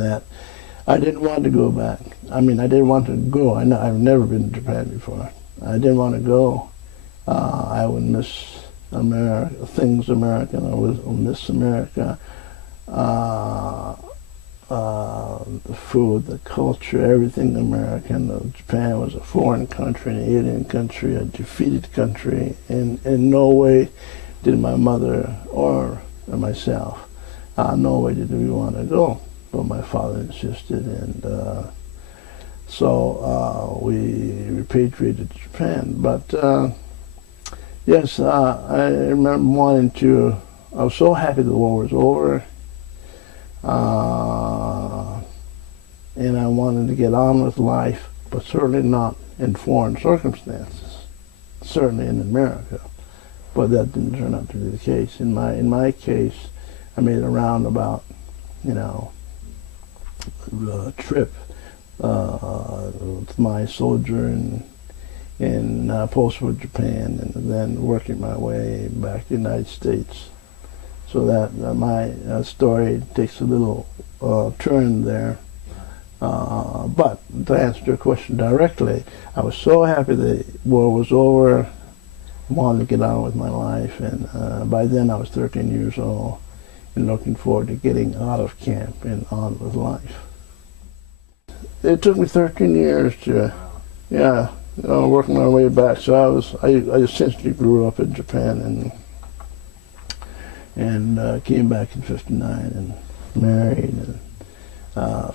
that. I didn't want to go back. I mean, I didn't want to go. I've never been to Japan before. I didn't want to go. I would miss America, things American. I would miss America. The food, the culture, everything American. Japan was a foreign country, an alien country, a defeated country. And in no way did my mother or myself, no way did we want to go. But my father insisted, and so we repatriated to Japan. But yes, I remember wanting to. I was so happy the war was over, and I wanted to get on with life, but certainly not in foreign circumstances. Certainly in America, but that didn't turn out to be the case. In my case, I made a roundabout, trip with my sojourn in post-war Japan, and then working my way back to the United States. So that my story takes a little turn there. But to answer your question directly, I was so happy the war was over. I wanted to get on with my life, and by then I was 13 years old and looking forward to getting out of camp and on with life. It took me 13 years to, working my way back. So I essentially grew up in Japan and came back in '59 and married and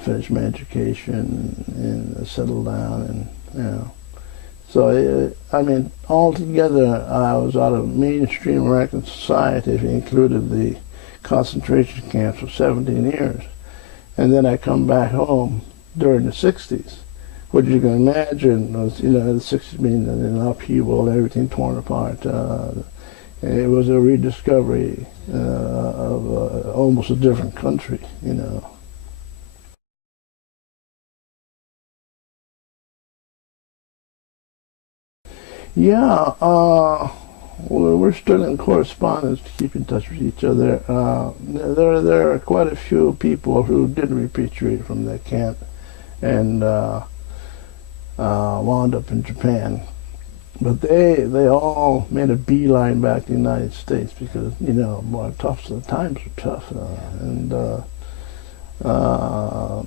finished my education and settled down, and So I mean, altogether, I was out of mainstream American society if you included the concentration camps for 17 years, and then I come back home during the '60s. What you can imagine was, the '60s being an upheaval, everything torn apart. It was a rediscovery of almost a different country, Yeah, we're still in correspondence to keep in touch with each other. There are quite a few people who did repatriate from that camp and wound up in Japan. But they all made a beeline back to the United States because, boy, the times were tough.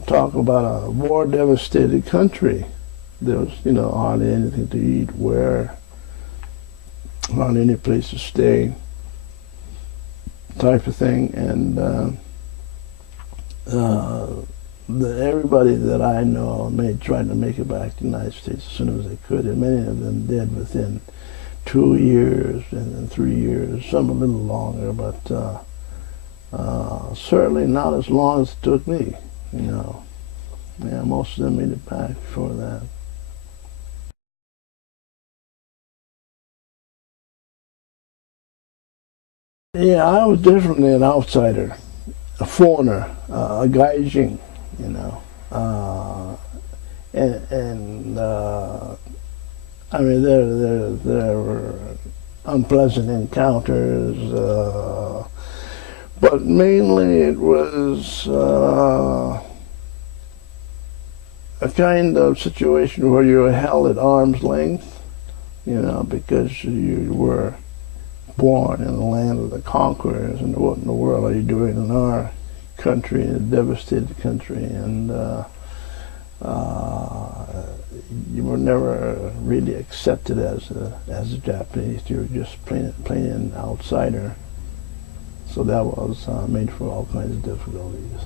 Talk about a war-devastated country. There was, hardly anything to eat, wear, hardly any place to stay, type of thing. And everybody that I know tried to make it back to the United States as soon as they could, and many of them did within 2 years and then 3 years, some a little longer, but certainly not as long as it took me, Yeah, most of them made it back before that. Yeah, I was definitely an outsider, a foreigner, a gaijin, and I mean there were unpleasant encounters, but mainly it was a kind of situation where you were held at arm's length, because you were born in the land of the conquerors, and what in the world are you doing in our country, a devastated country, and you were never really accepted as a Japanese. You were just plain an outsider. So that was made for all kinds of difficulties.